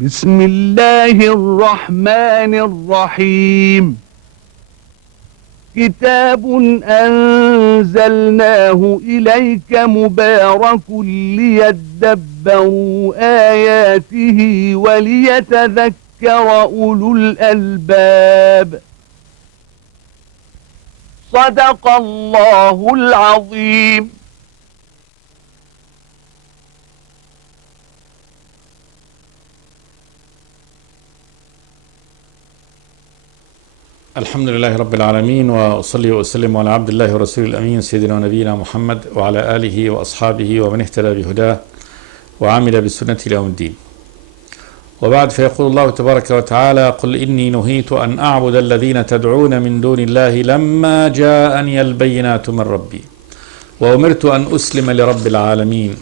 بسم الله الرحمن الرحيم. كتاب أنزلناه إليك مبارك ليدبروا آياته وليتذكر أولو الألباب. صدق الله العظيم. الحمد لله رب العالمين، وأصلي وأسلم على عبد الله ورسول الأمين سيدنا ونبينا محمد وعلى آله وأصحابه ومن اهتدى بهداه وعمل بالسنة إلى يوم الدين. وبعد، فيقول الله تبارك وتعالى: قل إني نهيت أن أعبد الذين تدعون من دون الله لما جاءني البينات من ربي وأمرت أن أسلم لرب العالمين.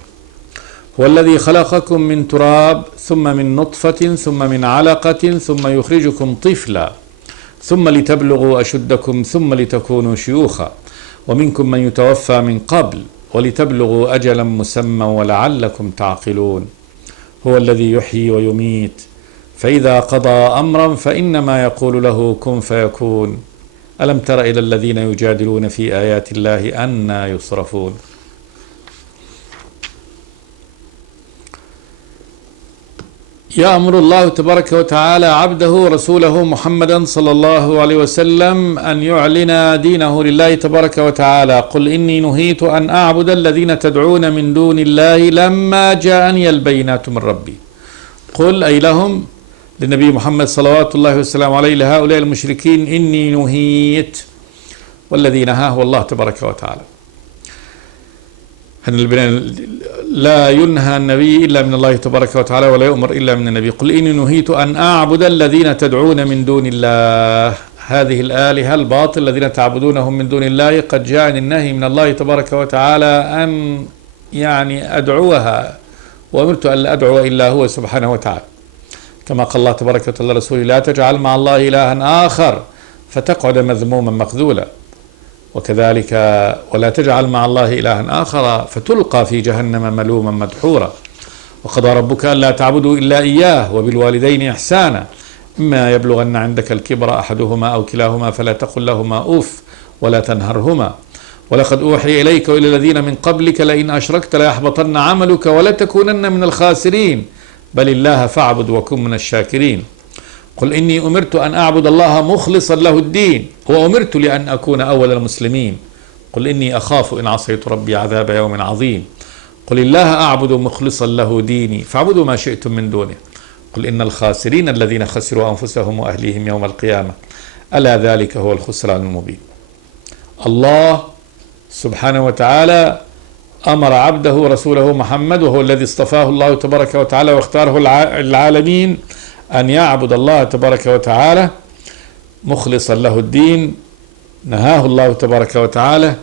هو الذي خلقكم من تراب ثم من نطفة ثم من علقة ثم يخرجكم طفلا ثم لتبلغوا أشدكم ثم لتكونوا شيوخا ومنكم من يتوفى من قبل ولتبلغوا أجلا مسمى ولعلكم تعقلون. هو الذي يحيي ويميت، فإذا قضى أمرا فإنما يقول له كن فيكون. ألم تر إلى الذين يجادلون في آيات الله أنى يصرفون. يأمر الله تبارك وتعالى عبده رسوله محمدا صلى الله عليه وسلم أن يعلن دينه لله تبارك وتعالى. قل إني نهيت أن أعبد الذين تدعون من دون الله لما جاءني البينات من ربي. قل أي لهم، للنبي محمد صلوات الله وسلامه عليه، لهؤلاء المشركين: إني نهيت، والذي نهاه الله تبارك وتعالى. لا ينهى النبي إلا من الله تبارك وتعالى ولا يؤمر إلا من النبي. قل إني نهيت أن أعبد الذين تدعون من دون الله. هذه الآلهة الباطل الذين تعبدونهم من دون الله قد جاءني النهي من الله تبارك وتعالى أن أدعوها، وأمرت أن لا أدعو إلا هو سبحانه وتعالى، كما قال الله تبارك وتعالى رسوله: لا تجعل مع الله إلها آخر فتقعد مذموما مخذولا. وكذلك: ولا تجعل مع الله إلها آخر فتلقى في جهنم ملوما مدحورا. وقضى ربك ألا تعبدوا إلا إياه وبالوالدين إحسانا، إما يبلغن عندك الكبر أحدهما أو كلاهما فلا تقل لهما أوف ولا تنهرهما، ولقد أوحي إليك وإلى الذين من قبلك لئن أشركت ليحبطن عملك ولتكونن من الخاسرين، بل الله فاعبد وكن من الشاكرين. قل إني أمرت أن أعبد الله مخلصا له الدين وأمرت لأن أكون أول المسلمين. قل إني أخاف إن عصيت ربي عذاب يوم عظيم. قل الله أعبد مخلصا له ديني فاعبدوا ما شئتم من دونه. قل إن الخاسرين الذين خسروا أنفسهم وأهليهم يوم القيامة ألا ذلك هو الخسران المبين. الله سبحانه وتعالى أمر عبده رسوله محمد، وهو الذي اصطفاه الله تبارك وتعالى واختاره العالمين، أن يعبد الله تبارك وتعالى مخلصا له الدين. نهاه الله تبارك وتعالى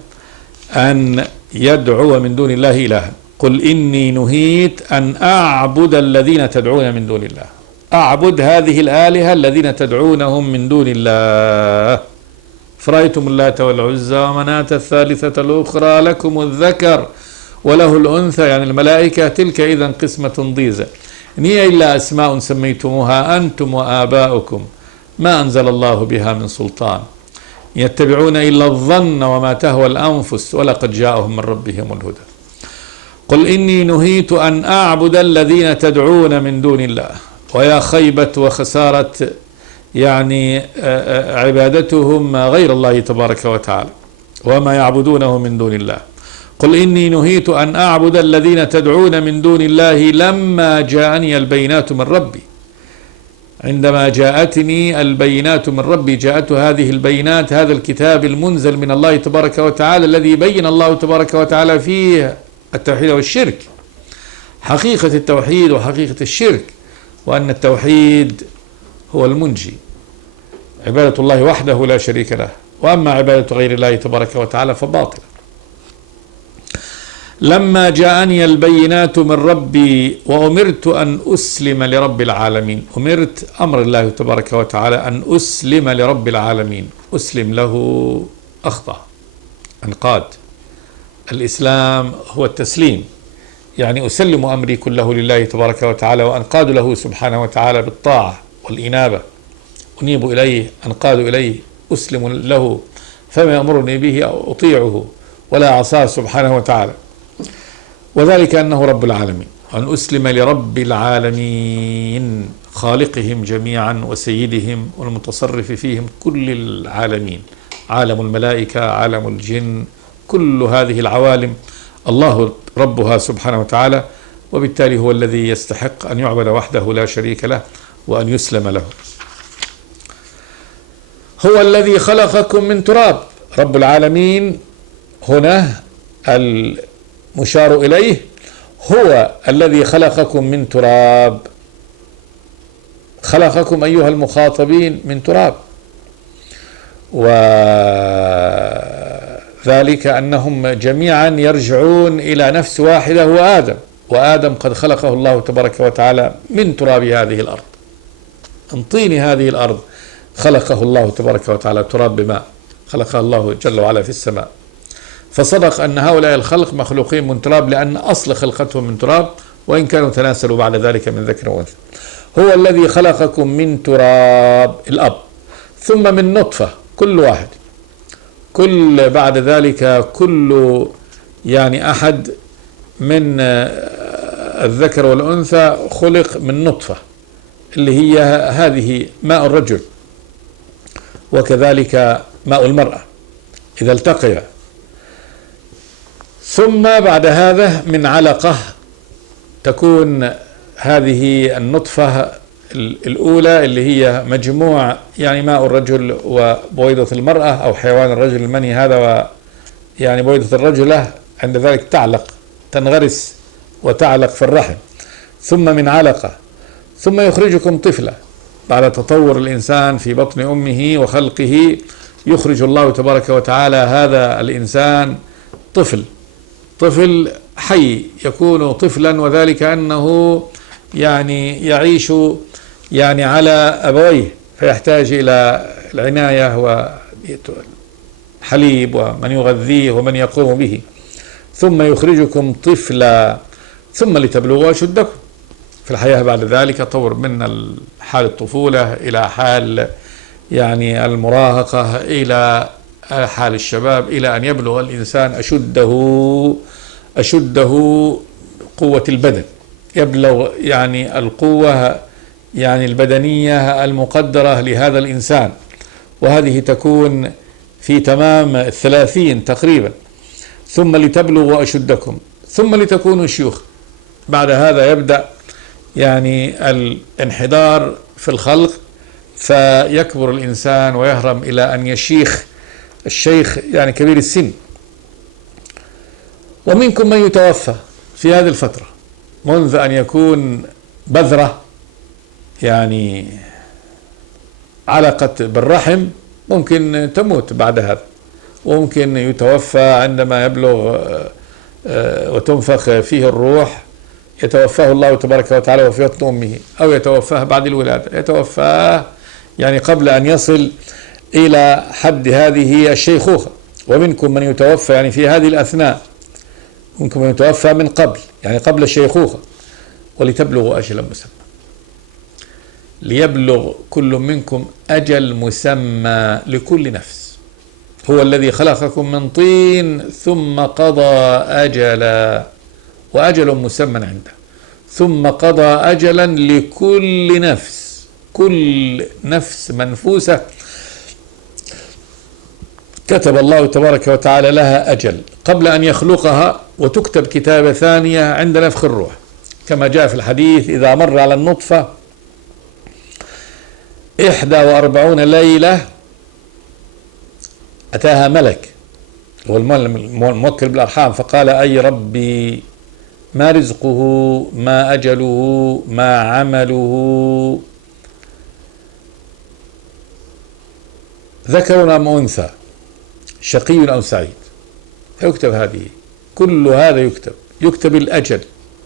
أن يدعو من دون الله إلها. قل إني نهيت أن أعبد الذين تدعون من دون الله. أعبد هذه الآلهة الذين تدعونهم من دون الله. فرأيتم اللات والعزى ومناة الثالثة الأخرى لكم الذكر وله الأنثى، يعني الملائكة، تلك إذن قسمة ضيزى، إن هي إلا أسماء سميتموها أنتم وآباؤكم ما أنزل الله بها من سلطان، يتبعون إلا الظن وما تهوى الأنفس ولقد جاءهم من ربهم الهدى. قل إني نهيت أن أعبد الذين تدعون من دون الله. ويا خيبة وخسارة عبادتهم غير الله تبارك وتعالى وما يعبدونه من دون الله. قل إني نهيت أن أعبد الذين تدعون من دون الله لما جاءني البينات من ربي. عندما جاءتني البينات من ربي، جاءت هذه البينات، هذا الكتاب المنزل من الله تبارك وتعالى الذي بين الله تبارك وتعالى فيه التوحيد والشرك، حقيقة التوحيد وحقيقة الشرك، وأن التوحيد هو المنجي، عبادة الله وحده لا شريك له، وأما عبادة غير الله تبارك وتعالى فباطلة. لما جاءني البينات من ربي وأمرت أن أسلم لرب العالمين. أمرت، أمر الله تبارك وتعالى أن أسلم لرب العالمين. أسلم له، أخضع، أنقاد. الإسلام هو التسليم، يعني أسلم أمري كله لله تبارك وتعالى، وأنقاد له سبحانه وتعالى بالطاعة والإنابة، أنيب إليه، أنقاد إليه، أسلم له، فما يأمرني به أطيعه ولا عصاه سبحانه وتعالى. وذلك أنه رب العالمين، أن أسلم لرب العالمين خالقهم جميعا وسيدهم والمتصرف فيهم كل العالمين، عالم الملائكة، عالم الجن، كل هذه العوالم الله ربها سبحانه وتعالى، وبالتالي هو الذي يستحق أن يعبد وحده لا شريك له وأن يسلم له. هو الذي خلقكم من تراب. رب العالمين هنا المشار إليه هو الذي خلقكم من تراب، خلقكم أيها المخاطبين من تراب، وذلك أنهم جميعا يرجعون إلى نفس واحدة هو آدم، وآدم قد خلقه الله تبارك وتعالى من تراب هذه الأرض، من طين هذه الأرض خلقه الله تبارك وتعالى، تراب بماء خلقه الله جل وعلا في السماء. فصدق أن هؤلاء الخلق مخلوقين من تراب، لأن أصل خلقتهم من تراب، وإن كانوا تناسلوا بعد ذلك من ذكر وأنثى. هو الذي خلقكم من تراب الأب، ثم من نطفة، كل واحد، كل بعد ذلك كل يعني أحد من الذكر والأنثى خلق من نطفة اللي هي هذه ماء الرجل، وكذلك ماء المرأة إذا التقيا. ثم بعد هذا من علقة تكون هذه النطفة الأولى اللي هي مجموع يعني ماء الرجل وبويضة المرأة أو حيوان الرجل المني هذا، يعني بويضة الرجلة عند ذلك تعلق، تنغرس وتعلق في الرحم. ثم من علقة، ثم يخرجكم طفلا. بعد تطور الإنسان في بطن أمه وخلقه يخرج الله تبارك وتعالى هذا الإنسان طفل حي، يكون طفلا، وذلك أنه يعني يعيش يعني على أبويه، فيحتاج إلى العناية وحليب ومن يغذيه ومن يقوم به. ثم يخرجكم طفلا، ثم لتبلغوا أشدكم في الحياة. بعد ذلك طور من حال الطفولة إلى حال يعني المراهقة إلى حال الشباب، إلى أن يبلغ الإنسان أشده قوة البدن، يبلغ يعني القوة يعني البدنية المقدرة لهذا الإنسان، وهذه تكون في تمام 30 تقريبا. ثم لتبلغوا أشدكم، ثم لتكونوا شيوخ. بعد هذا يبدأ يعني الانحدار في الخلق، فيكبر الإنسان ويهرم إلى أن يشيخ الشيخ يعني كبير السن. ومنكم من يتوفى في هذه الفترة منذ أن يكون بذرة يعني علقة بالرحم، ممكن تموت بعد هذا، وممكن يتوفى عندما يبلغ وتنفخ فيه الروح، يتوفاه الله تبارك وتعالى وفي بطن أمه، أو يتوفاه بعد الولادة، يتوفاه يعني قبل أن يصل إلى حد هذه الشيخوخة. ومنكم من يتوفى يعني في هذه الأثناء، منكم من يتوفى من قبل يعني قبل الشيخوخة. ولتبلغوا أجلا مسمى، ليبلغ كل منكم أجل مسمى لكل نفس. هو الذي خلقكم من طين ثم قضى أجلا، وأجل مسمى عنده، ثم قضى أجلا لكل نفس، كل نفس منفوسة كتب الله تبارك وتعالى لها أجل قبل أن يخلقها، وتكتب كتابة ثانية عند نفخ الروح، كما جاء في الحديث: إذا مر على النطفة 41 ليلة أتاها ملك، هو الموكل بالأرحام، فقال: أي ربي، ما رزقه، ما أجله، ما عمله، ذكر أم أنثى، شقي أو سعيد. فيكتب هذه، كل هذا يكتب الأجل،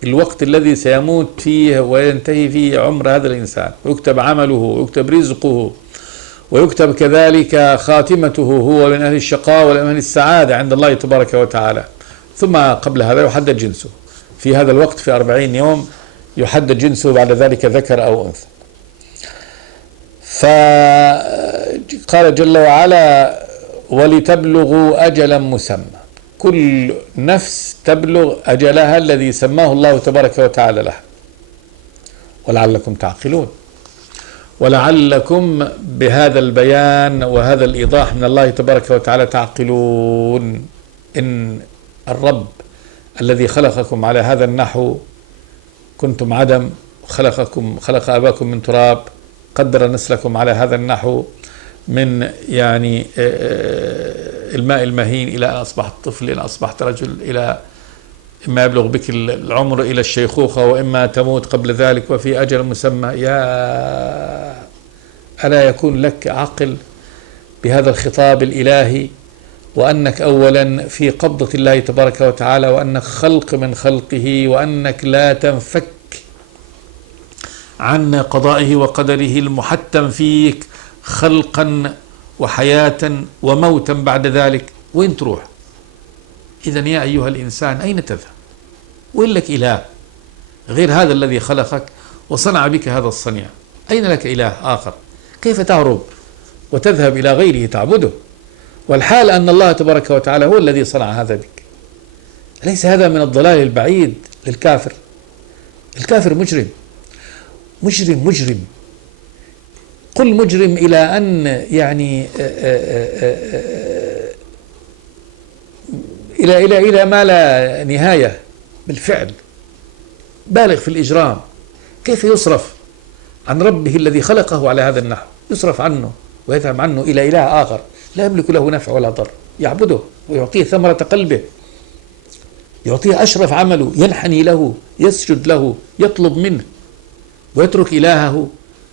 الوقت الذي سيموت فيه وينتهي فيه عمر هذا الإنسان، ويكتب عمله، ويكتب رزقه، ويكتب كذلك خاتمته، هو من أهل الشقاء ولا من أهل السعادة عند الله تبارك وتعالى. ثم قبل هذا يحدد جنسه، في هذا الوقت في 40 يوم يحدد جنسه بعد ذلك ذكر أو أنثى. فقال جل وعلا ولتبلغوا أجلا مسمى، كل نفس تبلغ أجلها الذي سماه الله تبارك وتعالى لها، ولعلكم تعقلون. ولعلكم بهذا البيان وهذا الإيضاح من الله تبارك وتعالى تعقلون إن الرب الذي خلقكم على هذا النحو، كنتم عدم، خلق أباكم من تراب، قدر نسلكم على هذا النحو من يعني الماء المهين إلى أن أصبحت طفل، إلى أن أصبحت رجل، إلى إما يبلغ بك العمر إلى الشيخوخة وإما تموت قبل ذلك وفي أجل مسمى. يا ألا يكون لك عقل بهذا الخطاب الإلهي، وأنك أولا في قبضة الله تبارك وتعالى، وأنك خلق من خلقه، وأنك لا تنفك عن قضائه وقدره المحتم فيك خلقا وحياة وموتا بعد ذلك. وين تروح؟ إذن يا أيها الإنسان أين تذهب؟ وين لك إله غير هذا الذي خلقك وصنع بك هذا الصنيع؟ أين لك إله آخر؟ كيف تهرب وتذهب إلى غيره تعبده، والحال أن الله تبارك وتعالى هو الذي صنع هذا بك؟ أليس هذا من الضلال البعيد للكافر؟ الكافر مجرم مجرم مجرم، قل مجرم إلى أن يعني إلى ما لا نهاية بالفعل، بالغ في الإجرام. كيف يصرف عن ربه الذي خلقه على هذا النحو، يصرف عنه ويذهب عنه إلى إله آخر لا يملك له نفع ولا ضر، يعبده ويعطيه ثمرة قلبه، يعطيه أشرف عمله، ينحني له، يسجد له، يطلب منه، ويترك إلهه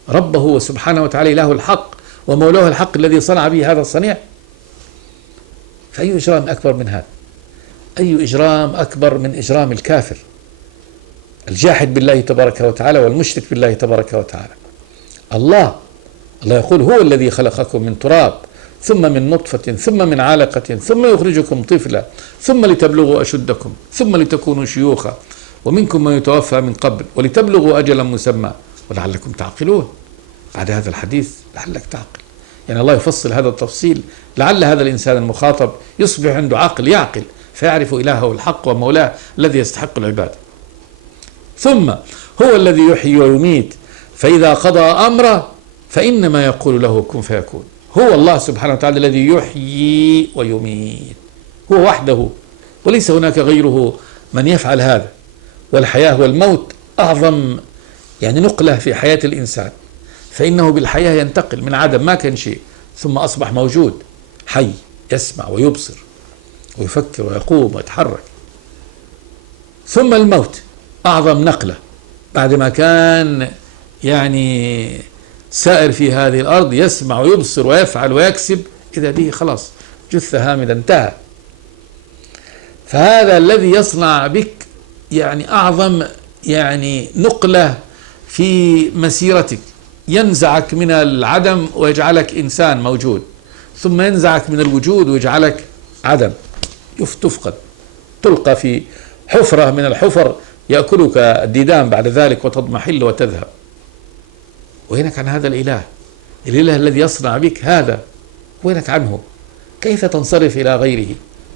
ربه وسبحانه وتعالى إله الحق ومولاه الحق الذي صنع به هذا الصنيع. فأي إجرام أكبر من هذا؟ أي إجرام أكبر من إجرام الكافر الجاحد بالله تبارك وتعالى والمشرك بالله تبارك وتعالى؟ الله يقول هو الذي خلقكم من تراب ثم من نطفة ثم من علقة ثم يخرجكم طفلا ثم لتبلغوا أشدكم ثم لتكونوا شيوخا ومنكم من يتوفى من قبل ولتبلغوا أجلا مسمى ولعلكم تعقلون. بعد هذا الحديث لعلك تعقل، يعني الله يفصل هذا التفصيل لعل هذا الإنسان المخاطب يصبح عنده عقل يعقل فيعرف إلهه الحق ومولاه الذي يستحق العبادة. ثم هو الذي يحيي ويميت فإذا قضى أمره فإنما يقول له كن فيكون. هو الله سبحانه وتعالى الذي يحيي ويميت، هو وحده وليس هناك غيره من يفعل هذا. والحياة والموت أعظم يعني نقلة في حياة الإنسان، فإنه بالحياة ينتقل من عدم ما كان شيء ثم أصبح موجود حي يسمع ويبصر ويفكر ويقوم ويتحرك. ثم الموت أعظم نقلة، بعد ما كان يعني سائر في هذه الأرض يسمع ويبصر ويفعل ويكسب، إذا به خلاص جثة هامدة انتهى. فهذا الذي يصنع بك يعني أعظم يعني نقلة في مسيرتك، ينزعك من العدم ويجعلك إنسان موجود، ثم ينزعك من الوجود ويجعلك عدم تفقد، تلقى في حفرة من الحفر يأكلك الديدان بعد ذلك وتضمحل وتذهب. وينك عن هذا الإله الذي يصنع بك هذا؟ وينك عنه؟ كيف تنصرف إلى غيره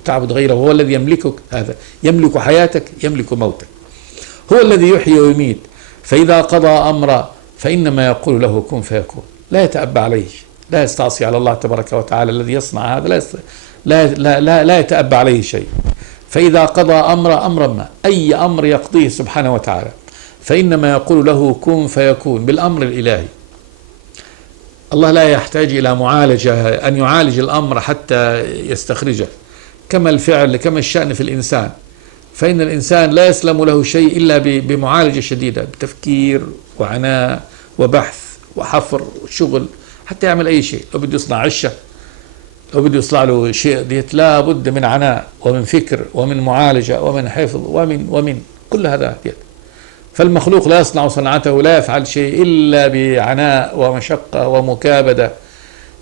تعبد غيره؟ هو الذي يملكك، هذا يملك حياتك يملك موتك، هو الذي يحيي ويميت فإذا قضى أمرا فإنما يقول له كن فيكون، لا يتأبى عليه، لا يستعصي على الله تبارك وتعالى الذي يصنع هذا، لا يتأبى عليه شيء. فإذا قضى أمرا ما أي أمر يقضيه سبحانه وتعالى فإنما يقول له كن فيكون بالأمر الإلهي. الله لا يحتاج إلى معالجة أن يعالج الأمر حتى يستخرجه، كما الفعل كما الشأن في الإنسان، فإن الإنسان لا يسلم له شيء إلا بمعالجة شديدة، بتفكير وعناء وبحث وحفر وشغل حتى يعمل أي شيء. لو بده يصنع عشة، لو بده يصنع له شيء ديت لا بد من عناء ومن فكر ومن معالجة ومن حفظ ومن كل هذا ديت. فالمخلوق لا يصنع صنعته، لا يفعل شيء إلا بعناء ومشقة ومكابدة.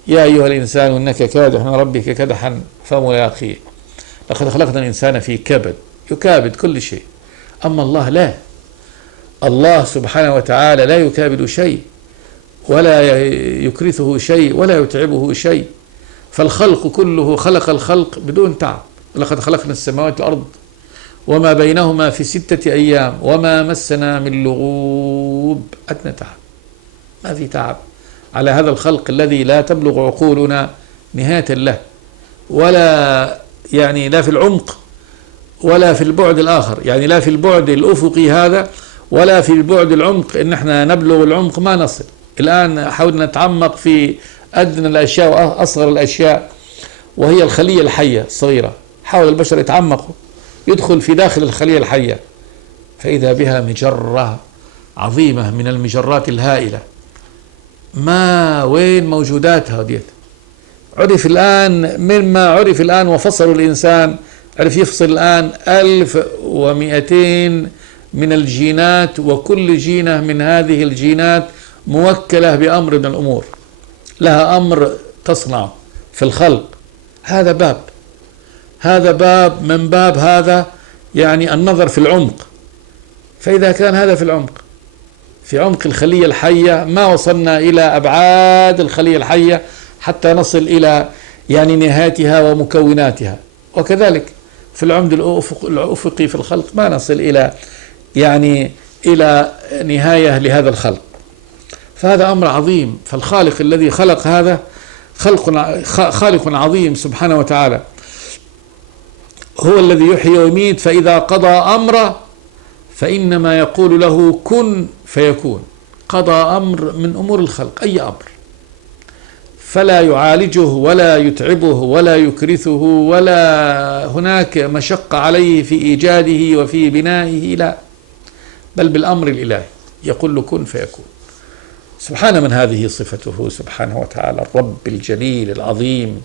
يا أيها الإنسان إنك كادح من ربك كدحا فملاقيه. لقد خلقنا الإنسان في كبد، يكابد كل شيء. أما الله لا، الله سبحانه وتعالى لا يكابد شيء ولا يكرثه شيء ولا يتعبه شيء. فالخلق كله خلق الخلق بدون تعب. لقد خلقنا السماوات والأرض وما بينهما في 6 أيام وما مسنا من لغوب. أدنى تعب، ما في تعب على هذا الخلق الذي لا تبلغ عقولنا نهاية له، ولا يعني لا في العمق ولا في البعد الآخر، يعني لا في البعد الأفقي هذا ولا في البعد العمق، إن احنا نبلغ العمق ما نصل. الآن حاولنا نتعمق في أدنى الأشياء وأصغر الأشياء، وهي الخلية الحية الصغيرة. حاول البشر يتعمقوا، يدخل في داخل الخلية الحية فإذا بها مجرة عظيمة من المجرات الهائلة، ما وين موجوداتها ديت. عرف الآن مما عرف الآن وفصلوا الإنسان، عرف يفصل الآن 1200 من الجينات، وكل جينة من هذه الجينات موكلة بأمر من الأمور، لها أمر تصنع في الخلق. هذا باب من باب هذا يعني النظر في العمق. فإذا كان هذا في العمق، في عمق الخلية الحية، ما وصلنا إلى أبعاد الخلية الحية حتى نصل إلى يعني نهايتها ومكوناتها. وكذلك في العمد الأفقي في الخلق ما نصل إلى يعني إلى نهاية لهذا الخلق. فهذا أمر عظيم. فالخالق الذي خلق هذا خالق عظيم سبحانه وتعالى، هو الذي يحيي ويميت. فإذا قضى أمرا فإنما يقول له كن فيكون. قضى أمر من أمور الخلق، أي أمر، فلا يعالجه ولا يتعبه ولا يكرثه ولا هناك مشقة عليه في إيجاده وفي بنائه، لا، بل بالأمر الإلهي يقول له كن فيكون. سبحان من هذه صفته سبحانه وتعالى، الرب الجليل العظيم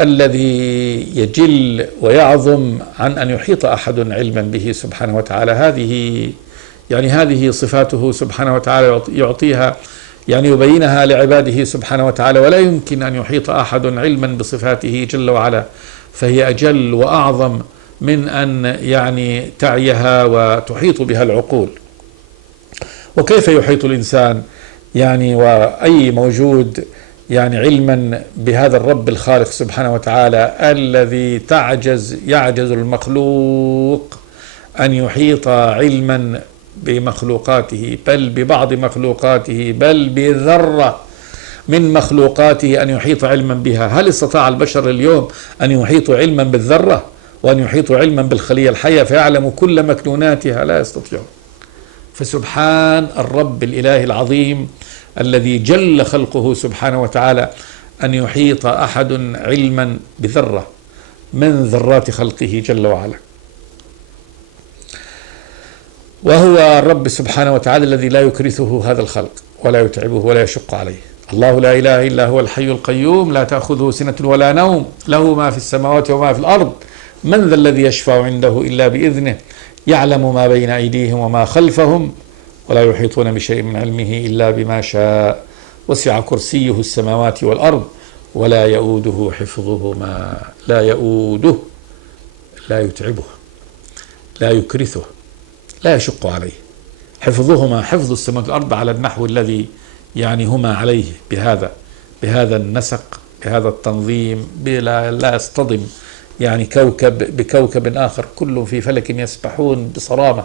الذي يجل ويعظم عن أن يحيط أحد علما به سبحانه وتعالى. هذه صفاته سبحانه وتعالى يعطيها، يعني يبينها لعباده سبحانه وتعالى، ولا يمكن أن يحيط أحد علما بصفاته جل وعلا، فهي أجل وأعظم من أن يعني تعيها وتحيط بها العقول. وكيف يحيط الإنسان يعني وأي موجود يعني علما بهذا الرب الخالق سبحانه وتعالى الذي يعجز المخلوق أن يحيط علما بمخلوقاته، بل ببعض مخلوقاته، بل بذرة من مخلوقاته أن يحيط علما بها. هل استطاع البشر اليوم أن يحيطوا علما بالذرة وأن يحيطوا علما بالخلية الحية فيعلم كل مكنوناتها؟ لا يستطيعون. فسبحان الرب الإله العظيم الذي جل خلقه سبحانه وتعالى أن يحيط أحد علما بذرة من ذرات خلقه جل وعلا. وهو الرب سبحانه وتعالى الذي لا يكرثه هذا الخلق ولا يتعبه ولا يشق عليه. الله لا إله إلا هو الحي القيوم لا تأخذه سنة ولا نوم، له ما في السماوات وما في الأرض، من ذا الذي يشفع عنده إلا بإذنه، يعلم ما بين أيديهم وما خلفهم ولا يحيطون بشيء من علمه إلا بما شاء، وسع كرسيه السماوات والأرض ولا يؤوده حفظهما. لا يؤوده، لا يتعبه، لا يكرثه، لا يشق عليه. حفظهما، حفظ السماوات والأرض على النحو الذي يعني هما عليه، بهذا النسق، بهذا التنظيم، لا يصطدم يعني كوكب بكوكب آخر، كل في فلك يسبحون بصرامة،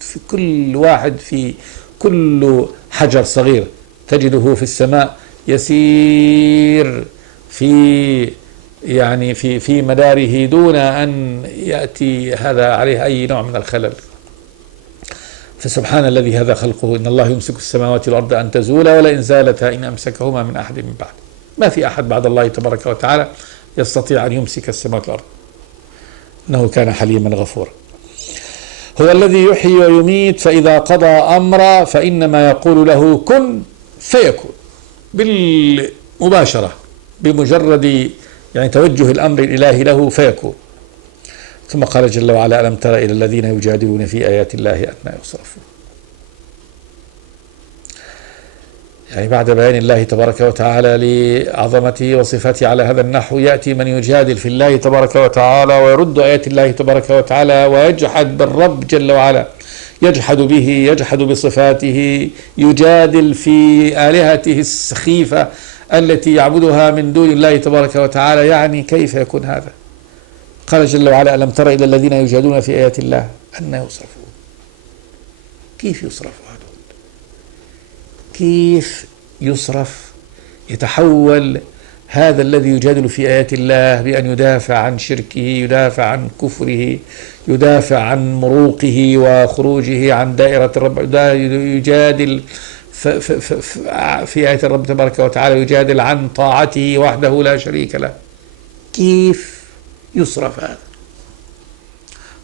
في كل واحد، في كل حجر صغير تجده في السماء يسير في مداره دون أن يأتي هذا عليه أي نوع من الخلل. فسبحان الذي هذا خلقه. إن الله يمسك السماوات والأرض أن تزولا ولئن زالتا إن أمسكهما من أحد من بعد. ما في أحد بعد الله تبارك وتعالى يستطيع أن يمسك السماوات والأرض، إنه كان حليما غفورا. هو الذي يحيي ويميت، فإذا قضى أمرا فإنما يقول له كن فيكون، بالمباشرة، بمجرد يعني توجه الأمر الإلهي له فيكون. ثم قال جل وعلا ألم تر إلى الذين يجادلون في آيات الله أنى يصرفون. يعني بعد بيان الله تبارك وتعالى لعظمته وصفاته على هذا النحو، يأتي من يجادل في الله تبارك وتعالى ويرد آيات الله تبارك وتعالى ويجحد بالرب جل وعلا، يجحد به، يجحد بصفاته، يجادل في آلهته السخيفة التي يعبدها من دون الله تبارك وتعالى. يعني كيف يكون هذا؟ قال جل وعلا: ألم تر إلى الذين يجادلون في آيات الله أن يصرفون. كيف يصرفوا هذول؟ كيف يصرف؟ يتحول هذا الذي يجادل في آيات الله بأن يدافع عن شركه، يدافع عن كفره، يدافع عن مروقه وخروجه عن دائرة الرب، يجادل في آيات الرب تبارك وتعالى، يجادل عن طاعته وحده لا شريك له. كيف يصرف هذا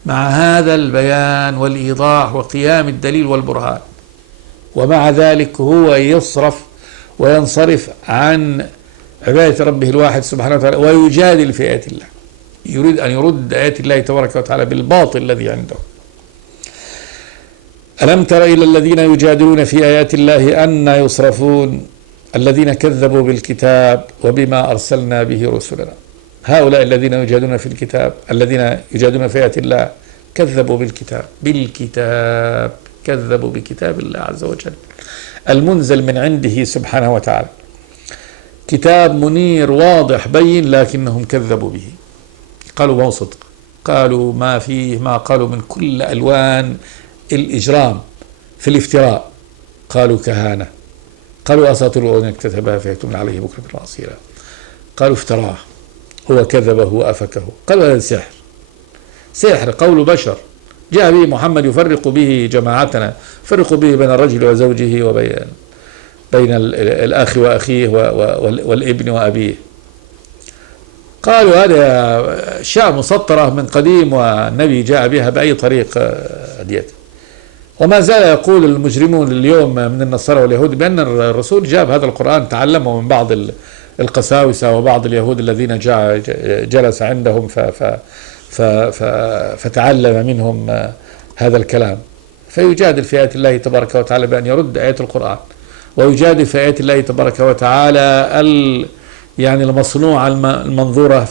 مع هذا البيان والإيضاح وقيام الدليل والبرهان؟ ومع ذلك هو يصرف وينصرف عن عبادة ربه الواحد سبحانه وتعالى ويجادل في آيات الله، يريد أن يرد آيات الله تبارك وتعالى بالباطل الذي عنده. ألم تر إلى الذين يجادلون في آيات الله أن يصرفون الذين كذبوا بالكتاب وبما أرسلنا به رسلنا. هؤلاء الذين يجادلون في الكتاب، الذين يجادلون في آيات الله، كذبوا بالكتاب كذبوا بكتاب الله عز وجل المنزل من عنده سبحانه وتعالى، كتاب منير واضح بين، لكنهم كذبوا به. قالوا ما هو صدق، قالوا ما فيه ما قالوا من كل ألوان الإجرام في الافتراء، قالوا كهانة، قالوا أساطير الأولين اكتتبها فيكتبون عليه بكرة وأصيلا، قالوا افتراه، هو كذبه وأفكه، قالوا هذا سحر قول بشر جاء به محمد يفرق به جماعتنا، يفرق به بين الرجل وزوجه وبين الأخ وأخيه والابن وأبيه. قالوا هذا أشياء مسطرة من قديم والنبي جاء بها بأي طريق ديت. وما زال يقول المجرمون اليوم من النصارى واليهود بأن الرسول جاب هذا القرآن تعلمه من بعض القساوسة وبعض اليهود الذين جلس عندهم فتعلم منهم هذا الكلام. فيجادل في آيات الله تبارك وتعالى بأن يرد آيات القرآن، ويجادل في آيات الله تبارك وتعالى يعني المصنوعة المنظورة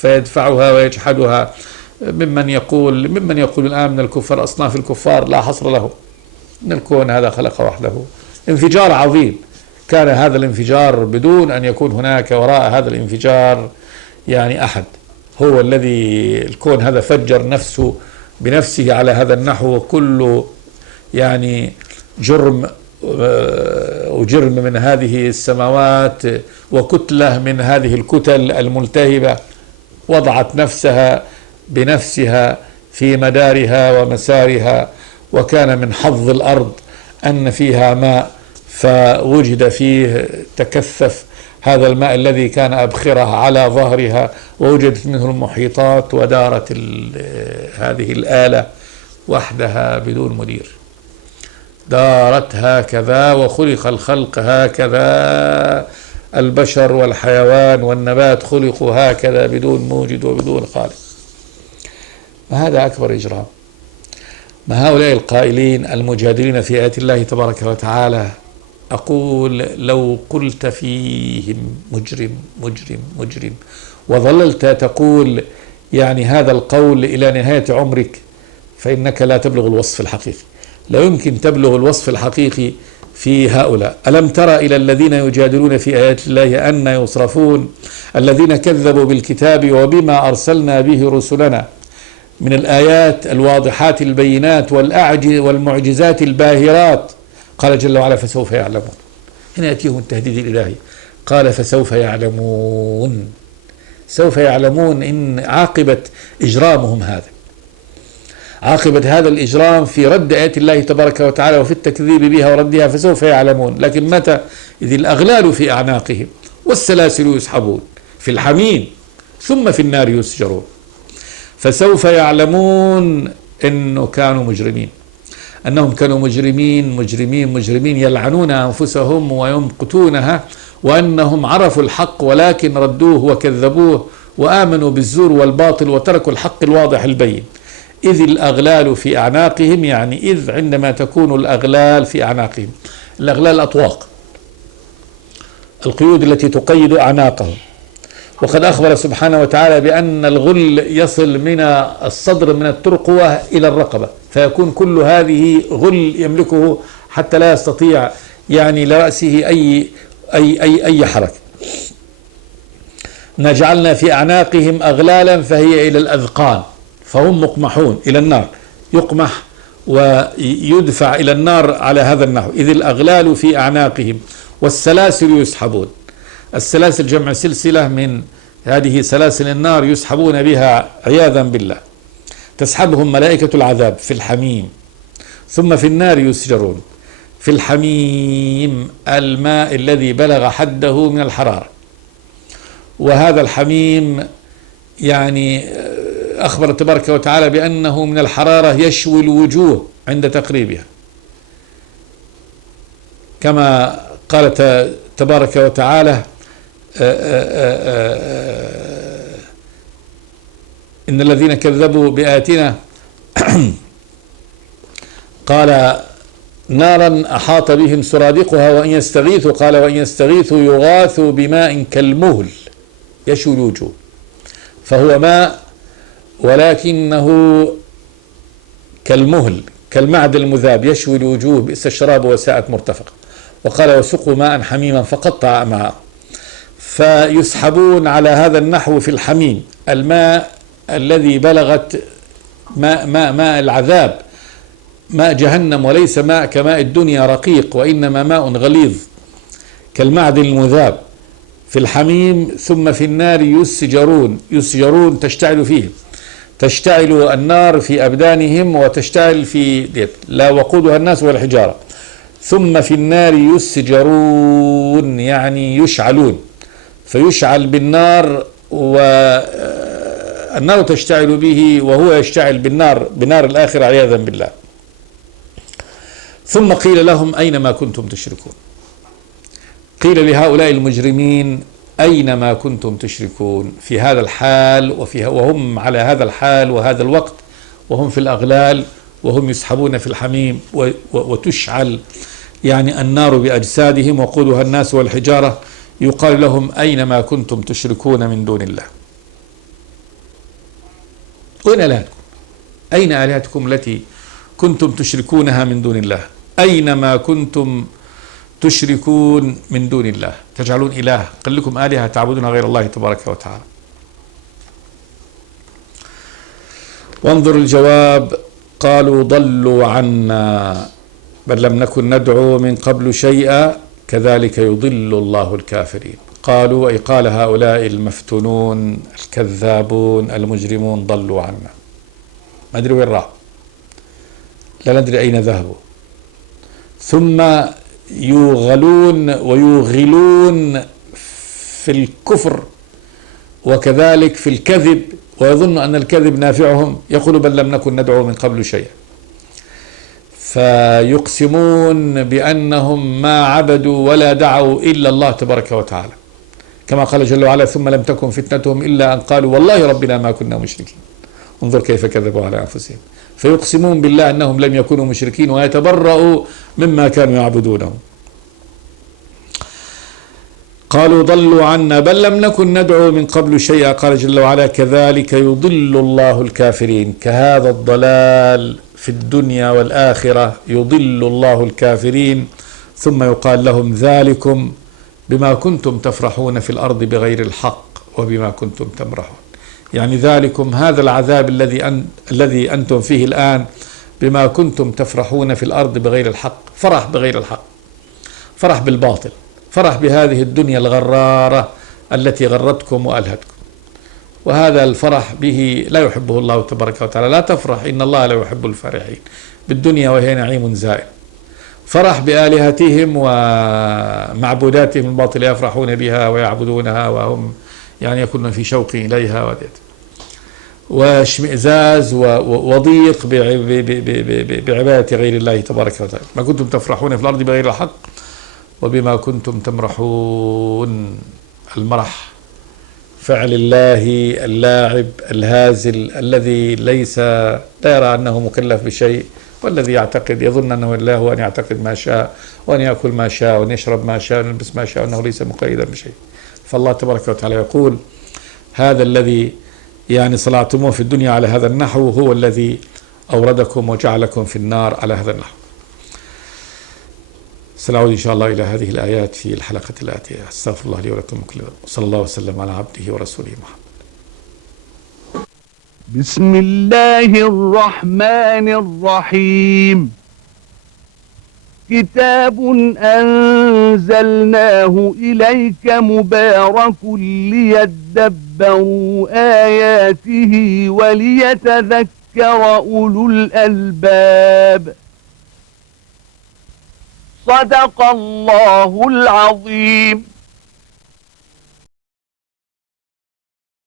فيدفعها ويجحدها، ممن يقول الآن من الكفار، أصناف الكفار لا حصر له، إن الكون هذا خلق وحده انفجار عظيم، كان هذا الانفجار بدون أن يكون هناك وراء هذا الانفجار يعني أحد، هو الذي الكون هذا فجر نفسه بنفسه على هذا النحو، وكل يعني جرم من هذه السماوات وكتلة من هذه الكتل الملتهبة وضعت نفسها بنفسها في مدارها ومسارها، وكان من حظ الأرض أن فيها ماء، فوجد فيه تكثف هذا الماء الذي كان أبخرة على ظهرها، ووجدت منه المحيطات، ودارت هذه الآلة وحدها بدون مدير، دارت هكذا، وخلق الخلق هكذا، البشر والحيوان والنبات خلقوا هكذا بدون موجد وبدون خالق. ما هذا أكبر إجرام. ما هؤلاء القائلين المجادلين في آيات الله تبارك وتعالى، أقول لو قلت فيهم مجرم مجرم مجرم وظللت تقول يعني هذا القول إلى نهاية عمرك، فإنك لا تبلغ الوصف الحقيقي، لا يمكن تبلغ الوصف الحقيقي في هؤلاء. ألم ترى إلى الذين يجادلون في آيات الله أن يصرفون الذين كذبوا بالكتاب وبما أرسلنا به رسلنا من الآيات الواضحات البينات والمعجزات الباهرات. قال جل وعلا فسوف يعلمون. هنا يأتيهم التهديد الإلهي، قال فسوف يعلمون، سوف يعلمون إن عاقبة إجرامهم هذا، عاقبة هذا الإجرام في رد آيات الله تبارك وتعالى وفي التكذيب بها وردها، فسوف يعلمون. لكن متى؟ إذ الأغلال في أعناقهم والسلاسل يسحبون في الحميم ثم في النار يسجرون. فسوف يعلمون أنهم كانوا مجرمين يلعنون أنفسهم ويمقتونها، وأنهم عرفوا الحق ولكن ردوه وكذبوه وآمنوا بالزور والباطل وتركوا الحق الواضح البين. إذ الأغلال في أعناقهم، يعني إذ عندما تكون الأغلال في أعناقهم، الأغلال الأطواق القيود التي تقيد أعناقهم. وقد أخبر سبحانه وتعالى بأن الغل يصل من الصدر من الترقوة إلى الرقبة، فيكون كل هذه غل يملكه حتى لا يستطيع يعني لرأسه أي حركة. نجعلنا في أعناقهم أغلالا فهي إلى الأذقان فهم مقمحون إلى النار، يقمح ويدفع إلى النار على هذا النحو. إذ الأغلال في أعناقهم والسلاسل يسحبون. السلاسل جمع سلسلة من هذه سلاسل النار يسحبون بها عياذا بالله. تسحبهم ملائكة العذاب في الحميم، ثم في النار يسجرون. في الحميم الماء الذي بلغ حده من الحرارة، وهذا الحميم يعني أخبر تبارك وتعالى بأنه من الحرارة يشوي الوجوه عند تقريبها، كما قال تبارك وتعالى إن الذين كذبوا بآياتنا قال نارا أحاط بهم سرادقها وإن يستغيثوا قال وإن يستغيثوا يغاثوا بماء كالمهل يشوي الوجوه، فهو ماء ولكنه كالمهل كالمعدن المذاب يشوي الوجوه بئس الشراب وساءت مرتفقة. وقال وسقوا ماء حميما فقطع أمعاءهم. فيسحبون على هذا النحو في الحميم، الماء الذي بلغت ماء العذاب، ماء جهنم، وليس ماء كماء الدنيا رقيق، وإنما ماء غليظ كالمعدن المذاب في الحميم. ثم في النار يسجرون تشتعل فيهم، تشتعل النار في أبدانهم وتشتعل في لا وقودها الناس والحجارة. ثم في النار يسجرون يعني يشعلون، فيشعل بالنار والنار تشتعل به وهو يشتعل بالنار بنار الآخرة عياذا بالله. ثم قيل لهم أين ما كنتم تشركون. قيل لهؤلاء المجرمين أين ما كنتم تشركون في هذا الحال وهم على هذا الحال وهذا الوقت، وهم في الأغلال وهم يسحبون في الحميم وتشعل يعني النار بأجسادهم وقودها الناس والحجارة. يقال لهم أين ما كنتم تشركون من دون الله. وين آلهتكم؟ أين آلهتكم التي كنتم تشركونها من دون الله؟ أين ما كنتم تشركون من دون الله؟ تجعلون إله، قل لكم آلهة تعبدون غير الله تبارك وتعالى. وانظر الجواب، قالوا ضلوا عنا بل لم نكن ندعو من قبل شيئا كذلك يضل الله الكافرين. قالوا أي قال هؤلاء المفتونون الكذابون المجرمون ضلوا عنا، ما أدري وين راحوا، لا ندري أين ذهبوا. ثم يوغلون ويوغلون في الكفر وكذلك في الكذب، ويظن أن الكذب نافعهم، يقول بل لم نكن ندعو من قبل شيئا. فيقسمون بأنهم ما عبدوا ولا دعوا إلا الله تبارك وتعالى، كما قال جل وعلا ثم لم تكن فتنتهم إلا أن قالوا والله ربنا ما كنا مشركين. انظر كيف كذبوا على أنفسهم. فيقسمون بالله أنهم لم يكونوا مشركين ويتبرؤوا مما كانوا يعبدونه. قالوا ضلوا عنا بل لم نكن ندعو من قبل شيئا. قال جل وعلا كذلك يضل الله الكافرين، كهذا الضلال في الدنيا والآخرة يضل الله الكافرين. ثم يقال لهم ذلكم بما كنتم تفرحون في الأرض بغير الحق وبما كنتم تمرحون، يعني ذلكم هذا العذاب الذي أنتم فيه الآن بما كنتم تفرحون في الأرض بغير الحق. فرح بغير الحق، فرح بالباطل، فرح بهذه الدنيا الغرارة التي غرتكم وألهتكم، وهذا الفرح به لا يحبه الله تبارك وتعالى. لا تفرح إن الله لا يحب الفرحين بالدنيا وهي نعيم زائل. فرح بآلهتهم ومعبوداتهم الباطلة يفرحون بها ويعبدونها وهم يعني يكونون في شوق إليها واشمئزاز وضيق بعبادة غير الله تبارك وتعالى. ما كنتم تفرحون في الأرض بغير الحق وبما كنتم تمرحون. المرح فعل الله اللاعب الهازل الذي لا يرى أنه مكلف بشيء والذي يعتقد يظن أنه الله وأن يعتقد ما شاء وأن يأكل ما شاء وأن يشرب ما شاء وأن يلبس ما شاء وأنه ليس مقيدا بشيء. فالله تبارك وتعالى يقول هذا الذي يعني صنعتموه في الدنيا على هذا النحو هو الذي أوردكم وجعلكم في النار على هذا النحو. سنعود إن شاء الله إلى هذه الآيات في الحلقة الآتية. استغفر الله لي ولكم صلى الله وسلم على عبده ورسوله محمد. بسم الله الرحمن الرحيم. كتاب أنزلناه إليك مبارك ليدبروا آياته وليتذكر أولو الألباب. صدق الله العظيم.